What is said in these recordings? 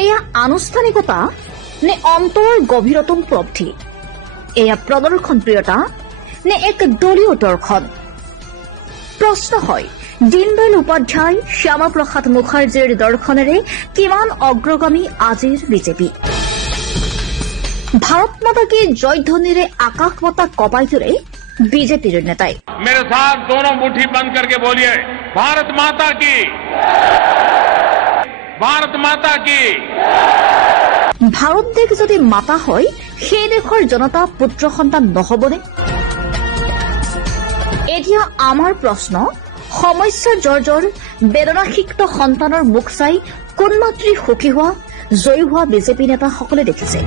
এয়া আনুষ্ঠানিকতা নে অন্তৰৰ গভীৰতম উপলব্ধি? এয়া প্ৰদৰ্শন প্ৰিয়তা নে এক দলীয় দৰ্শন? প্ৰশ্ন হয়, দীনদয়াল উপাধ্যায়, শ্যামা প্ৰসাদ মুখাৰ্জীৰ দৰ্শনেৰে কিমান অগ্ৰগামী আজিৰ বিজেপি? ভাৰত মাতা কি জয়ধ্বনিৰে আকাশ বঁটা কঁপাই তোলে বিজেপিৰ নেতাই। मेरे साथ दोनों मुट्ठी बंद करके बोलिए, भारत माता की, भारत माता की। ভাৰত দেশ যদি মাতা হয়, সেই দেশৰ জনতা পুত্ৰ সন্তান নহবনে? এতিয়া আমাৰ প্ৰশ্ন, সমস্যা জৰ্জৰ বেদনাসিক্ত সন্তানৰ মুখ চাই কোন মাতৃ সুখী হোৱা, জয়ী হোৱা বিজেপি নেতাসকলে দেখিছে?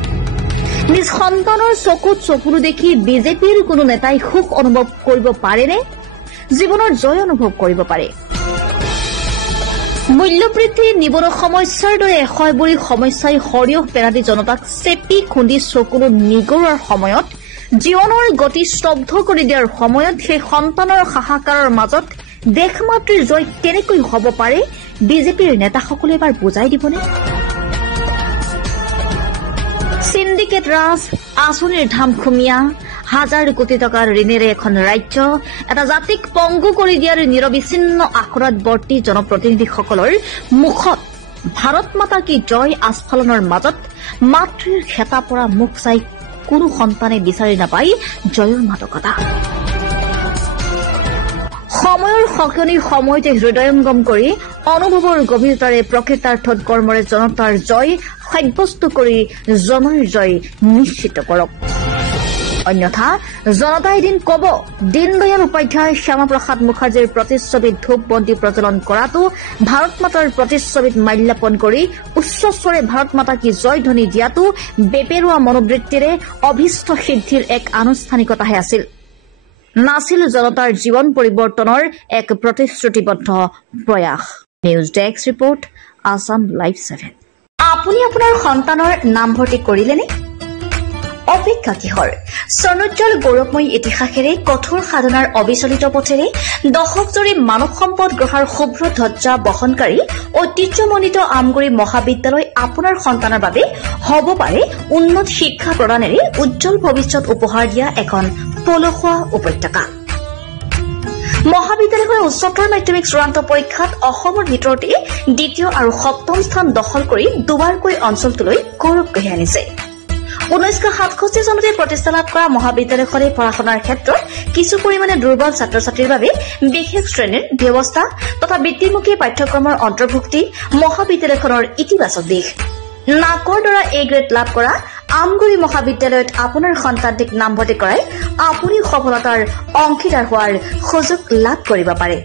নিজ সন্তানৰ চকুত চকুলো দেখি বিজেপিৰ কোনো নেতাই সুখ অনুভৱ কৰিব পাৰেনে? জীৱনৰ জয় অনুভৱ কৰিব পাৰে? মূল্যবৃদ্ধি, নিবনুৱা সমস্যাৰ দৰে এশয়বুৰি সমস্যাই সৰিয়হ পেৰা দি জনতাক চেপি খুন্দি চকুলো নিগৰুৱাৰ সময়ত, জীৱনৰ গতি স্তব্ধ কৰি দিয়াৰ সময়ত সেই সন্তানৰ হাহাকাৰৰ মাজত দেশমাতৃৰ জয় কেনেকৈ হ'ব পাৰে বিজেপিৰ নেতাসকলে এবাৰ বুজাই দিবনে? সিন্ডিকেট ৰাজ, আঁচনিৰ ধামখুমীয়া, হাজাৰ কোটি টকাৰ ঋণেৰে এখন ৰাজ্য, এটা জাতিক পংগু কৰি দিয়াৰ নিৰবিচ্ছিন্ন আখৰাত বৰ্তি জনপ্ৰতিনিধিসকলৰ মুখত ভাৰত মাতা কি জয় আস্ফালনৰ মাজত মাতৃৰ খেতা পৰা মুখ চাই কোনো সন্তানে বিচাৰি নাপায় জয়ৰ মাদকতা। সময়ৰ সলনি সময়তে হৃদয়ংগম কৰি অনুভৱৰ গভীৰতাৰে প্ৰকৃতাৰ্থত কৰ্মৰে জনতাৰ জয় সাব্যস্ত কৰি জনৰ জয় নিশ্চিত কৰক। অন্যথা জনতাই এদিন কব, দীনদয়াল উপাধ্যায়, শ্যামা প্ৰসাদ মুখাৰ্জীৰ প্ৰতিচ্ছবিত ধূপ বন্তি প্ৰজ্বলন কৰাটো, ভাৰত মাতাৰ প্ৰতিচ্ছবিত মাল্যাপন কৰি উচ্চস্বৰে ভাৰত মাতা কি জয় ধ্বনি দিয়াটো বেপেৰুৱা মনোবৃত্তিৰে অভীষ্ট সিদ্ধিৰ এক আনুষ্ঠানিকতাহে আছিল, নাছিল জনতাৰ জীৱন পৰিৱৰ্তনৰ এক প্ৰতিশ্ৰুতিবদ্ধ প্ৰয়াস। News desk report, Assam live 7। আপুনি আপোনাৰ সন্তানৰ নামভৰ্তি কৰিলেনে? অপেক্ষা কিহৰ? স্বৰ্ণোজ্জ্বল গৌৰৱময়ী ইতিহাসেৰে, কঠোৰ সাধনাৰ অবিচলিত পথেৰে দশকজুৰি মানৱ সম্পদ গঢ়াৰ শুভ্ৰ ধ্বজা বহনকাৰী ঐতিহ্যমণ্ডিত আমগুৰি মহাবিদ্যালয় আপোনাৰ সন্তানৰ বাবে হ'ব পাৰে উন্নত শিক্ষা প্ৰদানেৰে উজ্জ্বল ভৱিষ্যত উপহাৰ দিয়া এখন পলসুৱা উপত্যকা। মহাবিদ্যালয়খনে উচ্চতৰ মাধ্যমিক চূড়ান্ত পৰীক্ষাত অসমৰ ভিতৰতে দ্বিতীয় আৰু সপ্তম স্থান দখল কৰি দুবাৰকৈ অঞ্চলটোলৈ গৌৰৱ কঢ়িয়াই আনিছে। 1967 চনতে প্ৰতিষ্ঠা লাভ কৰা মহাবিদ্যালয়খনে পঢ়া শুনাৰ ক্ষেত্ৰত কিছু পৰিমাণে দুৰ্বল ছাত্ৰ ছাত্ৰীৰ বাবে বিশেষ শ্ৰেণীৰ ব্যৱস্থা তথা বৃত্তিমুখী পাঠ্যক্ৰমৰ অন্তৰ্ভুক্তি মহাবিদ্যালয়খনৰ ইতিবাচক দিশ। নাকৰ দ্বাৰা এ গ্ৰেড লাভ কৰা আমগুৰি মহাবিদ্যালয়ত আপোনাৰ সন্তানটিক নামভৰ্তি কৰাই আপুনি সফলতাৰ অংশীদাৰ হোৱাৰ সুযোগ লাভ কৰিব পাৰে।